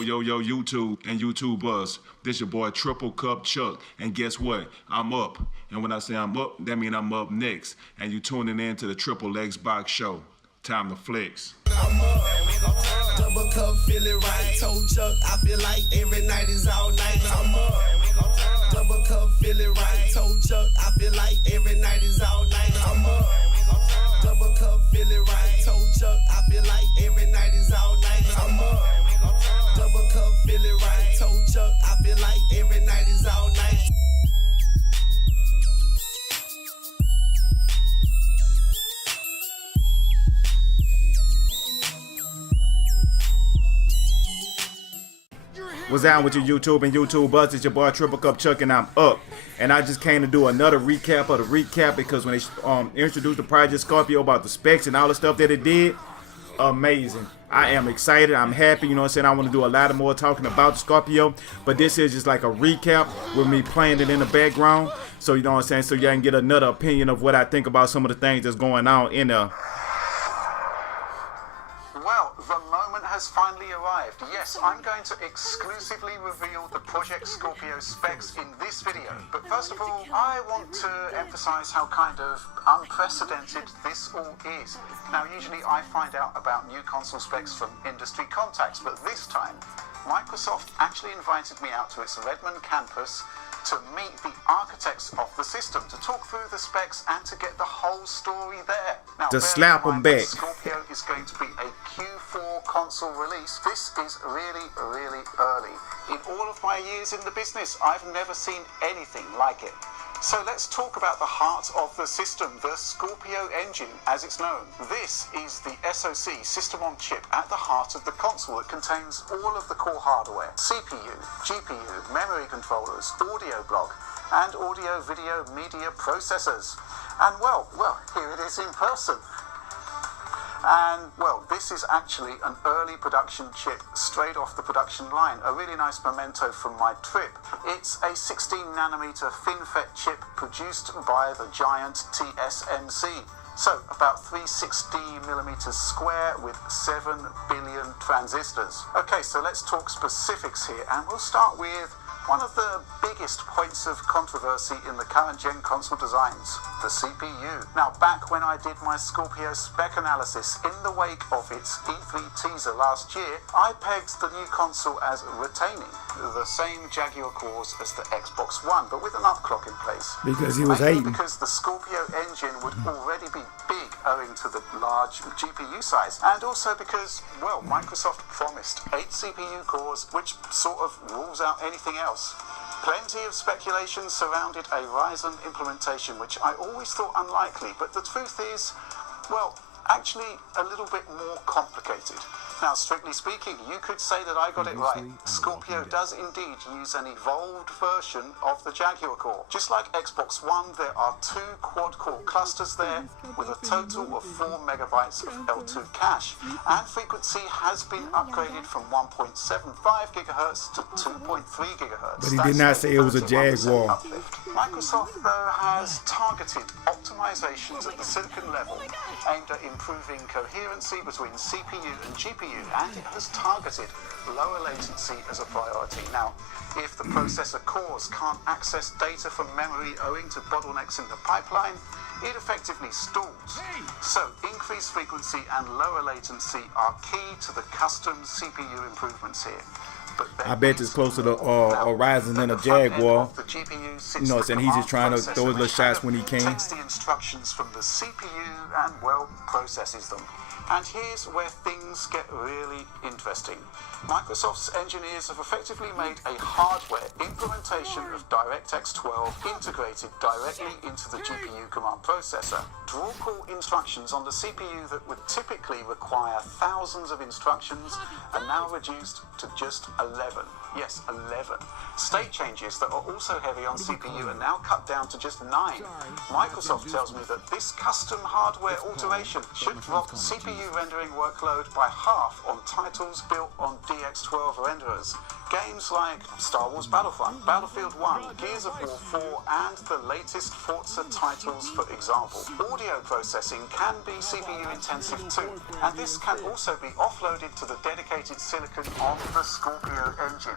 Yo, YouTube and YouTubers. This your boy Triple Cup Chuck. And guess what? I'm up. And when I say I'm up, that means I'm up next. And you tuning in to the Triple X Box Show. Time to flex. I'm up. Double cup, feel it right. Told Chuck, I feel like every night is all night. I'm up. Double cup, feel it right. Told Chuck, I feel like every night is all night. I'm up. Double cup, feel it right. Told Chuck, I feel like every night is all night. I'm up. Double cup, feel it right. Told Chuck, I feel like every night is all night. What's down with you YouTube and YouTubers? It's your boy Triple Cup Chuck and I'm up. And I just came to do another recap of the recap because when they introduced the Project Scorpio about the specs and all the stuff that it did, amazing. I am excited. I'm happy. You know what I'm saying? I want to do a lot of more talking about the Scorpio. But this is just like a recap with me playing it in the background. So you know what I'm saying? So y'all can get another opinion of what I think about some of the things that's going on in there. Well, the moment has finally arrived. Yes, I'm going to exclusively reveal the Project Scorpio specs in this video. But first of all, I want to emphasize how kind of unprecedented this all is. Now, usually I find out about new console specs from industry contacts, but this time, Microsoft actually invited me out to its Redmond campus to meet the architects of the system, to talk through the specs and to get the whole story there. Now, to slap them back. Scorpio is going to be a Q4 console release. This is really, really early. In all of my years in the business, I've never seen anything like it. So let's talk about the heart of the system, the Scorpio engine, as it's known. This is the SoC, system on chip, at the heart of the console. It contains all of the core hardware, CPU, GPU, memory controllers, audio block, and audio video media processors. And well, here it is in person. And well, this is actually an early production chip straight off the production line. A really nice memento from my trip. It's a 16nm FinFET chip produced by the giant TSMC. So about 360mm square with 7 billion transistors. Okay, so let's talk specifics here, and we'll start with one of the biggest points of controversy in the current gen console designs, the CPU. Now, back when I did my Scorpio spec analysis in the wake of its E3 teaser last year, I pegged the new console as retaining the same Jaguar cores as the Xbox One, but with an upclock in place. Because he was Mainly hating. because the Scorpio engine would already be big owing to the large GPU size, and also because, well, Microsoft promised 8 CPU cores, which sort of rules out anything else. Plenty of speculation surrounded a Ryzen implementation, which I always thought unlikely, but the truth is, well, actually a little bit more complicated. Now, strictly speaking, you could say that I got it right. Scorpio does indeed use an evolved version of the Jaguar core. Just like Xbox One, there are 2 quad-core clusters there with a total of 4 megabytes of L2 cache. And frequency has been upgraded from 1.75 gigahertz to 2.3 gigahertz. But he did not say it was a Jaguar. Microsoft, though, has targeted optimizations at the silicon level aimed at improving coherency between CPU and GPU, and it has targeted lower latency as a priority. Now, if the processor cores can't access data from memory owing to bottlenecks in the pipeline, it effectively stalls. So, increased frequency and lower latency are key to the custom CPU improvements here. I bet it's closer to a Ryzen than a Jaguar. You know, and he's just trying to throw his little shots when he can. Takes the instructions from the CPU and, well, processes them. And here's where things get really interesting. Microsoft's engineers have effectively made a hardware implementation of DirectX 12 integrated directly into the GPU command processor. Draw call instructions on the CPU that would typically require thousands of instructions are now reduced to just 11. Yes, 11. State changes that are also heavy on CPU are now cut down to just 9. Microsoft tells me that this custom hardware alteration should drop CPU rendering workload by half on titles built on DX12 renderers. Games like Star Wars Battlefront, Battlefield 1, Gears of War 4, and the latest Forza titles, for example. Audio processing can be CPU intensive too, and this can also be offloaded to the dedicated silicon on the Scorpio engine.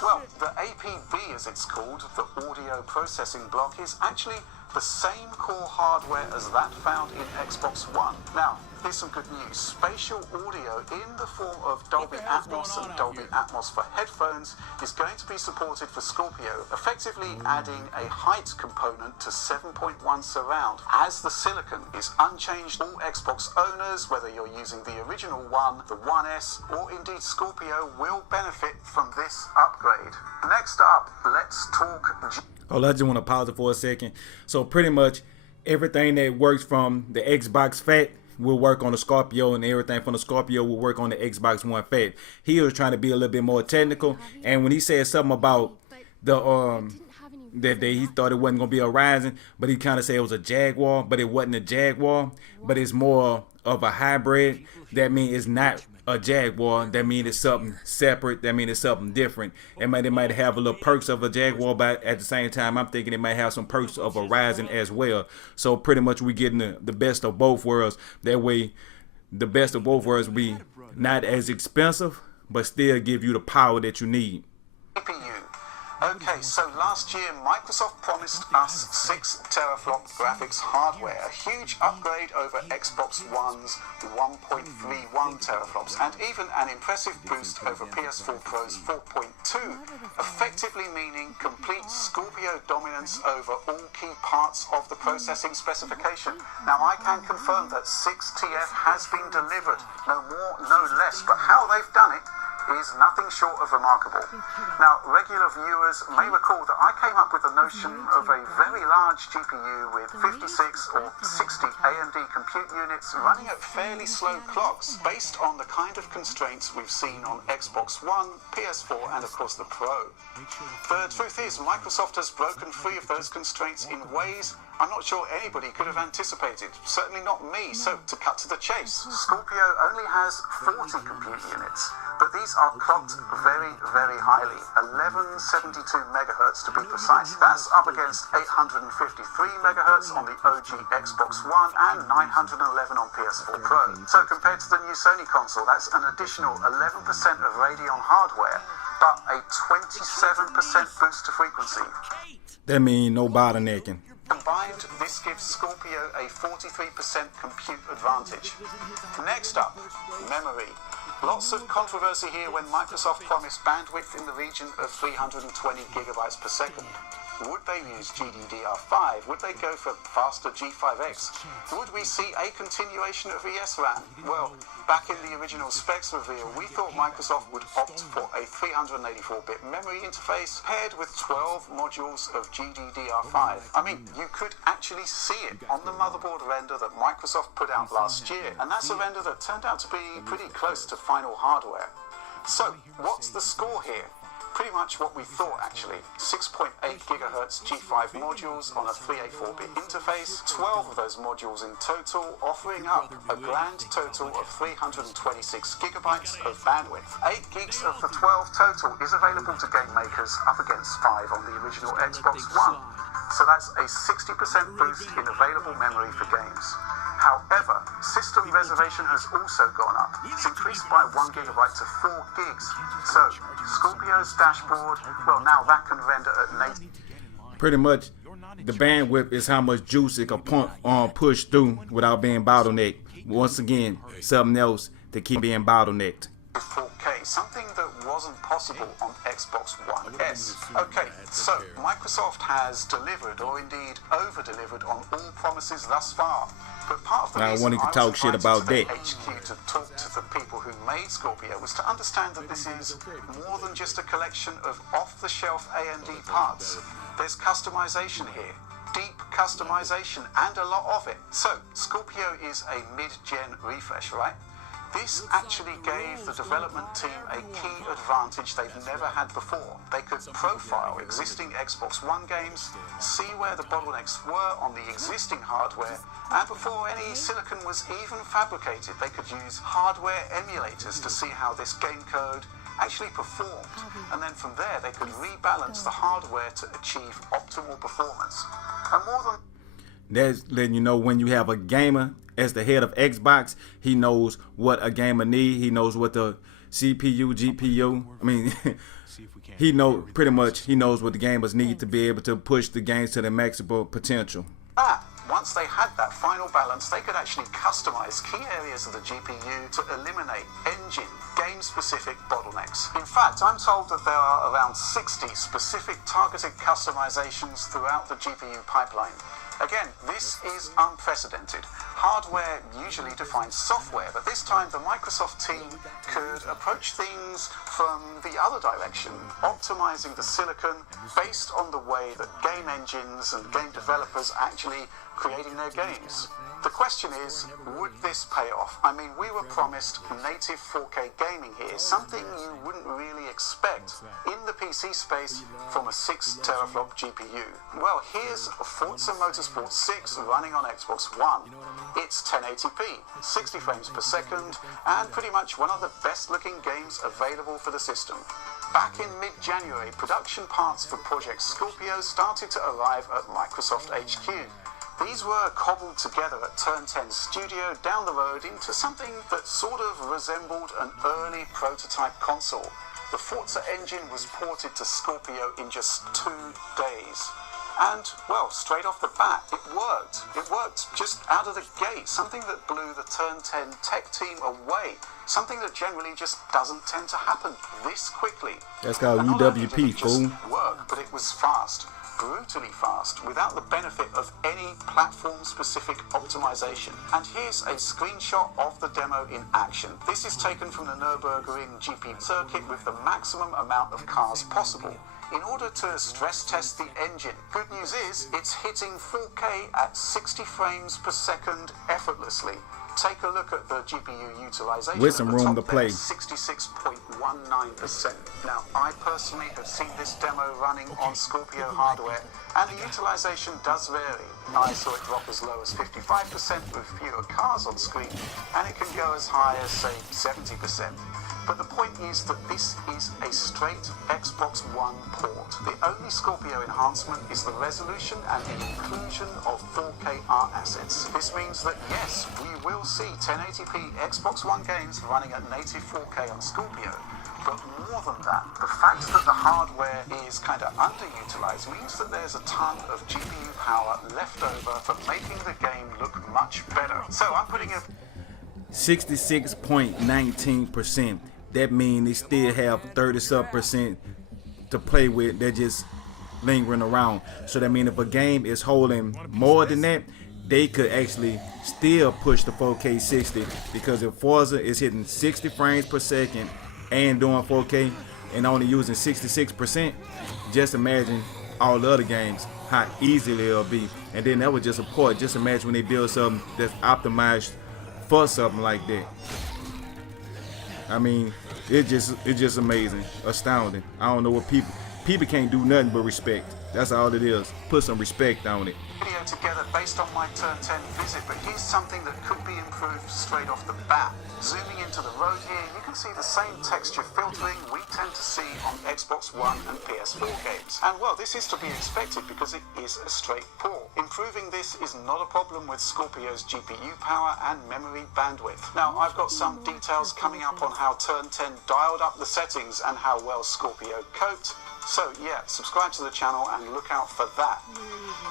Well, the APB, as it's called, the audio processing block, is actually the same core hardware as that found in Xbox One. Now, here's some good news. Spatial audio in the form of Dolby Atmos and Dolby Atmos for headphones is going to be supported for Scorpio, effectively adding a height component to 7.1 surround. As the silicon is unchanged, all Xbox owners, whether you're using the original One, the One S, or indeed Scorpio, will benefit from this upgrade. Next up, let's talk Oh, I just want to pause it for a second. So pretty much everything that works from the Xbox Fat will work on the Scorpio, and everything from the Scorpio will work on the Xbox One Fat. He was trying to be a little bit more technical, and when he said something about the that he thought it wasn't gonna be a Ryzen, but he kind of said it was a Jaguar, but it wasn't a Jaguar, but it's more of a hybrid. That means it's not a Jaguar. That means it's something separate. That means it's something different. It might have a little perks of a Jaguar, but at the same time, I'm thinking it might have some perks of a Ryzen as well. So pretty much we getting the best of both worlds. That way, the best of both worlds will be not as expensive, but still give you the power that you need. CPU. Okay, so last year Microsoft promised us 6 teraflop graphics hardware, a huge upgrade over Xbox One's 1.31 teraflops, and even an impressive boost over PS4 Pro's 4.2, effectively meaning complete Scorpio dominance over all key parts of the processing specification. Now I can confirm that 6TF has been delivered, no more, no less, but how they've done it is nothing short of remarkable. Now, regular viewers may recall that I came up with the notion of a very large GPU with 56 or 60 AMD compute units running at fairly slow clocks based on the kind of constraints we've seen on Xbox One, PS4, and of course the Pro. The truth is, Microsoft has broken free of those constraints in ways I'm not sure anybody could have anticipated, certainly not me. So, to cut to the chase, Scorpio only has 40 compute units, but these are clocked very, very highly, 1172 megahertz to be precise. That's up against 853 megahertz on the OG Xbox One and 911 on PS4 Pro. So compared to the new Sony console, that's an additional 11% of Radeon hardware, but a 27% boost to frequency. That means no bottlenecking. Combined, this gives Scorpio a 43% compute advantage. Next up, memory. Lots of controversy here when Microsoft promised bandwidth in the region of 320 gigabytes per second. Would they use GDDR5? Would they go for faster G5X? Would we see a continuation of ESRAM? Well, back in the original specs reveal, we thought Microsoft would opt for a 384-bit memory interface paired with 12 modules of GDDR5. I mean, you could actually see it on the motherboard render that Microsoft put out last year, and that's a render that turned out to be pretty close to final hardware. So, what's the score here? Pretty much what we thought, actually. 6.8 gigahertz G5 modules on a 384-bit interface, 12 of those modules in total, offering up a grand total of 326 gigabytes of bandwidth. 8 gigs of the 12 total is available to game makers, up against 5 on the original Xbox One. So that's a 60% boost in available memory for games. However, system reservation has also gone up. It's increased by 1 gigabyte to 4 gigs. So, Scorpio's dashboard, well, now that can render at 80. Pretty much, the bandwidth is how much juice it can push through without being bottlenecked. Once again, something else to keep being bottlenecked. 4K, something that wasn't possible on Xbox One S. Okay, so Microsoft has delivered, or indeed over-delivered, on all promises thus far. But part of the reason wanted to talk shit about that. HQ to talk to the people who made Scorpio was to understand that this is more than just a collection of off-the-shelf AMD parts. There's customization here. Deep customization, and a lot of it. So, Scorpio is a mid-gen refresh, right? This actually gave the development team a key advantage they've never had before. They could profile existing Xbox One games, see where the bottlenecks were on the existing hardware, and before any silicon was even fabricated, they could use hardware emulators to see how this game code actually performed, and then from there they could rebalance the hardware to achieve optimal performance. And more than that's letting you know when you have a gamer as the head of Xbox, he knows what a gamer needs. He knows what the CPU, GPU, I mean, he knows pretty much, he knows what the gamers need to be able to push the games to their maximum potential. that, once they had that final balance, they could actually customize key areas of the GPU to eliminate engine, game-specific bottlenecks. In fact, I'm told that there are around 60 specific targeted customizations throughout the GPU pipeline. Again, this is unprecedented. Hardware usually defines software, but this time the Microsoft team could approach things from the other direction, optimizing the silicon based on the way that game engines and game developers actually creating their games. The question is, would this pay off? I mean, we were promised native 4K gaming here, something you wouldn't really expect in the PC space from a 6 teraflop GPU. Well, here's Forza Motorsport 6 running on Xbox One. It's 1080p, 60 frames per second, and pretty much one of the best looking games available for the system. Back in mid-January, production parts for Project Scorpio started to arrive at Microsoft HQ. These were cobbled together at Turn 10 Studio down the road into something that sort of resembled an early prototype console. The Forza engine was ported to Scorpio in just 2 days. And, well, straight off the bat, it worked. It worked just out of the gate, something that blew the Turn 10 tech team away, something that generally just doesn't tend to happen this quickly. That's called And not only did UWP, it just fool. work, but it was fast. Brutally fast, without the benefit of any platform-specific optimization. And here's a screenshot of the demo in action. This is taken from the Nürburgring GP circuit with the maximum amount of cars possible in order to stress test the engine. Good news is, it's hitting 4K at 60 frames per second effortlessly. Take a look at the GPU utilization. With some room to play. 66.19%. Now, I personally have seen this demo running on Scorpio hardware, and the utilization does vary. I saw it drop as low as 55% with fewer cars on screen, and it can go as high as, say, 70%. But the point is that this is a straight Xbox One port. The only Scorpio enhancement is the resolution and the inclusion of 4K art assets. This means that yes, we will see 1080p Xbox One games running at native 4K on Scorpio. But more than that, the fact that the hardware is kind of underutilized means that there's a ton of GPU power left over for making the game look much better. So I'm putting a 66.19%. That means they still have 30% to play with. They're just lingering around. So that means if a game is holding more than that, they could actually still push the 4K 60, because if Forza is hitting 60 frames per second and doing 4K and only using 66%, just imagine all the other games, how easy they'll be. And then that was just a port. Just imagine when they build something that's optimized for something like that. I mean, it's just amazing, astounding. I don't know what people can't do nothing but respect. That's all it is. Put some respect on it. Video together based on my Turn 10 visit, but here's something that could be improved straight off the bat. Zooming into the road here, you can see the same texture filtering we tend to see on Xbox One and PS4 games. And well, this is to be expected because it is a straight port. Improving this is not a problem with Scorpio's GPU power and memory bandwidth. Now, I've got some details coming up on how Turn 10 dialed up the settings and how well Scorpio coped. So yeah, subscribe to the channel and look out for that.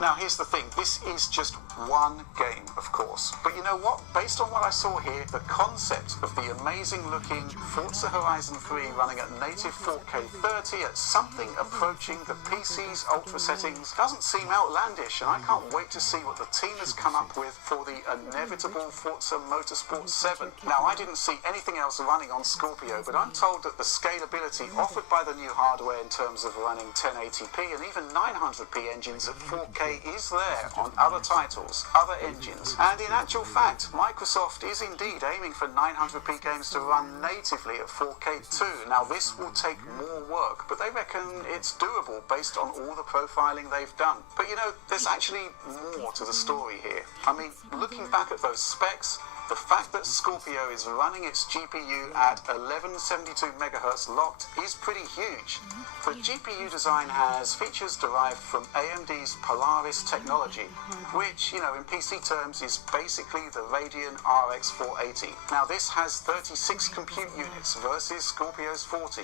Now here's the thing, this is just one game, of course. But you know what? Based on what I saw here, the concept of the amazing looking Forza Horizon 3 running at native 4K 30 at something approaching the PC's ultra settings doesn't seem outlandish, and I can't wait to see what the team has come up with for the inevitable Forza Motorsport 7. Now I didn't see anything else running on Scorpio, but I'm told that the scalability offered by the new hardware in terms of running 1080p and even 900p engines at 4K is there on other titles, other engines. And in actual fact, Microsoft is indeed aiming for 900p games to run natively at 4K too. Now this will take more work, but they reckon it's doable based on all the profiling they've done. But you know, there's actually more to the story here. I mean, looking back at those specs, The fact that Scorpio is running its GPU at 1172 MHz locked is pretty huge. The GPU design has features derived from AMD's Polaris technology, which, in PC terms is basically the Radeon RX 480. Now this has 36 compute units versus Scorpio's 40.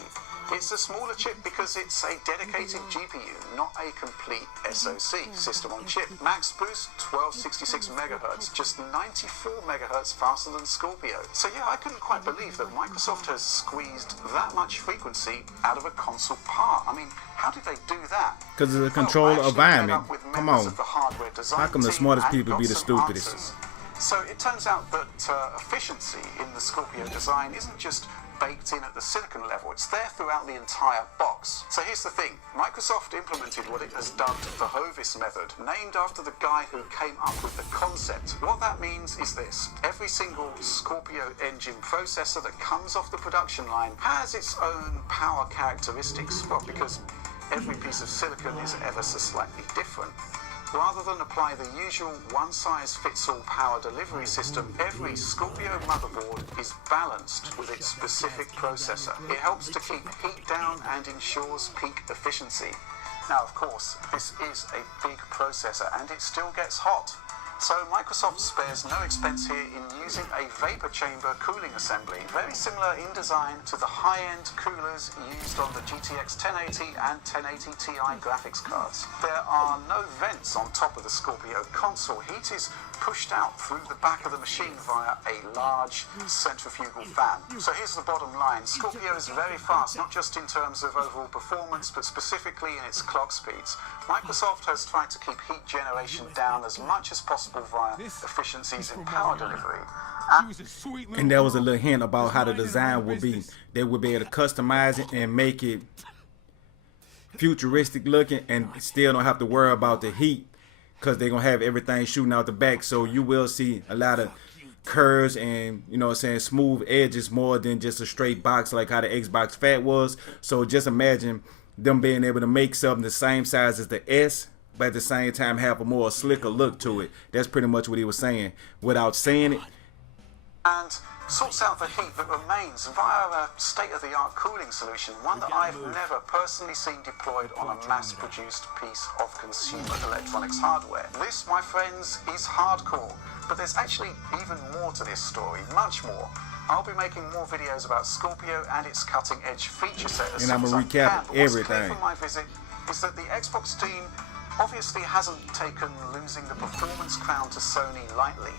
It's a smaller chip because it's a dedicated GPU, not a complete SoC, system on chip. Max boost 1266 MHz, just 94 MHz faster than Scorpio. So yeah, I couldn't quite believe that Microsoft has squeezed that much frequency out of a console part. I mean, how did they do that? Because of the control environment. Come on. How come the smartest people be the stupidest? Answers. So it turns out that efficiency in the Scorpio design isn't just baked in at the silicon level, it's there throughout the entire box. So here's the thing, Microsoft implemented what it has dubbed the Hovis method, named after the guy who came up with the concept. What that means is this: every single Scorpio engine processor that comes off the production line has its own power characteristics, well, because every piece of silicon is ever so slightly different. Rather than apply the usual one-size-fits-all power delivery system, every Scorpio motherboard is balanced with its specific processor. It helps to keep heat down and ensures peak efficiency. Now, of course, this is a big processor and it still gets hot. So Microsoft spares no expense here in using a vapor chamber cooling assembly, very similar in design to the high-end coolers used on the GTX 1080 and 1080 Ti graphics cards. There are no vents on top of the Scorpio console. Heat is pushed out through the back of the machine via a large centrifugal fan. So here's the bottom line. Scorpio is very fast, not just in terms of overall performance, but specifically in its clock speeds. Microsoft has tried to keep heat generation down as much as possible via efficiencies in power delivery. And there was a little hint about how the design would be. They would be able to customize it and make it futuristic looking and still don't have to worry about the heat, because they're going to have everything shooting out the back. So you will see a lot of curves and, smooth edges more than just a straight box like how the Xbox Fat was. So just imagine them being able to make something the same size as the S, but at the same time have a more slicker look to it. That's pretty much what he was saying without saying it. And sorts out the heat that remains via a state-of-the-art cooling solution, one that I've never personally seen deployed on a mass-produced piece of consumer electronics hardware. This, my friends, is hardcore, but there's actually even more to this story, much more. I'll be making more videos about Scorpio and its cutting-edge feature set as and I'm soon gonna recap as everything. What's clear from my visit is that the Xbox team obviously hasn't taken losing the performance crown to Sony lightly.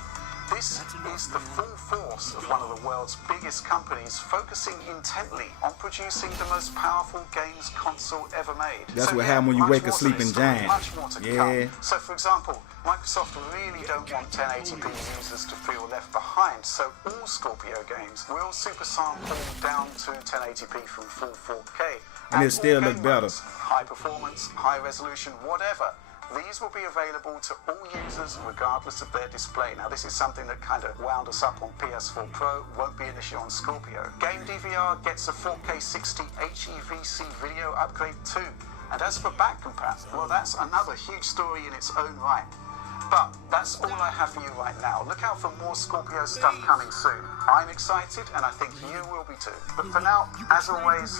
This is the full force of one of the world's biggest companies focusing intently on producing the most powerful games console ever made. That's what happens when you wake a sleeping giant. Much more to come. So for example, Microsoft really don't want 1080p users to feel left behind, so all Scorpio games will super sample down to 1080p from full 4K. And it still look better. High performance, high resolution, whatever. These will be available to all users regardless of their display. Now this is something that kind of wound us up on PS4 Pro, won't be an issue on Scorpio. Game DVR gets a 4K 60 HEVC video upgrade too. And as for back compat, well, that's another huge story in its own right. But that's all I have for you right now. Look out for more Scorpio stuff coming soon. I'm excited and I think you will be too. But for now, as always,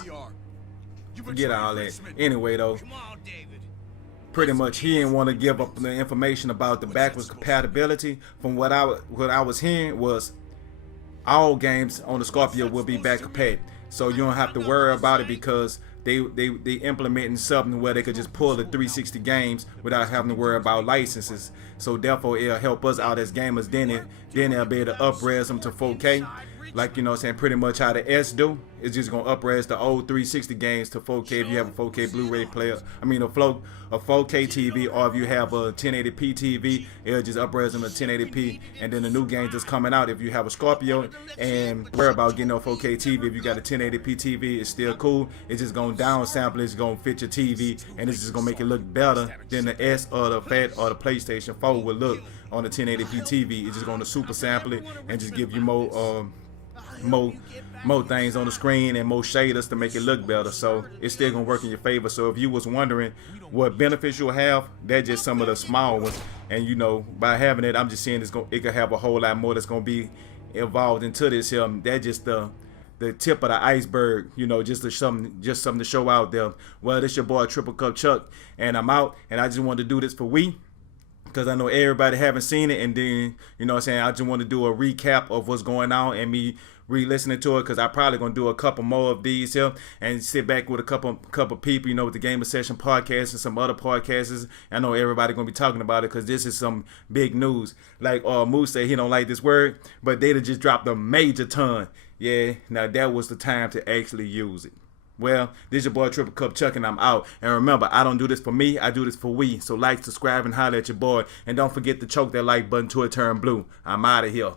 forget all that. Anyway though, pretty much he didn't want to give up the information about the backwards compatibility. From what I was hearing was all games on the Scorpio will be back compatible, so you don't have to worry about it, because they implementing something where they could just pull the 360 games without having to worry about licenses. So therefore it'll help us out as gamers. Then they'll be able to up-res them to 4K, like pretty much how the S do. It's just gonna up-res the old 360 games to 4K if you have a 4K Blu-ray player. I mean a 4K TV, or if you have a 1080p TV, it'll just up-res them to 1080p. And then the new games that's coming out, if you have a Scorpio and worry about getting a 4K TV, if you got a 1080p TV, it's still cool. It's just gonna downsample it, it's gonna fit your TV, and it's just gonna make it look better than the S or the Fat or the PlayStation 4 would look on the 1080p TV. It's just gonna super sample it and just give you more things on the screen and more shaders to make it look better. So it's still gonna work in your favor. So if you was wondering what benefits you'll have, that's just some of the small ones. And by having it, I'm just saying it could have a whole lot more that's gonna be involved into this here. That's just the tip of the iceberg, you know, just something to show out there. Well, this your boy Triple Cup Chuck, and I'm out, and I just wanted to do this for we, because I know everybody haven't seen it, and then, you know what I'm saying, I just want to do a recap of what's going on and me re-listening to it, because I probably gonna do a couple more of these here and sit back with a couple people, you know, with the Gamer Session podcast and some other podcasts. I know everybody gonna be talking about it because this is some big news. Like Moose said, he don't like this word, but they just dropped a major ton. Yeah, now that was the time to actually use it. Well, this is your boy Triple Cup Chuck, and I'm out. And remember, I don't do this for me, I do this for we. So like, subscribe, and holler at your boy. And don't forget to choke that like button till it turn blue. I'm out of here.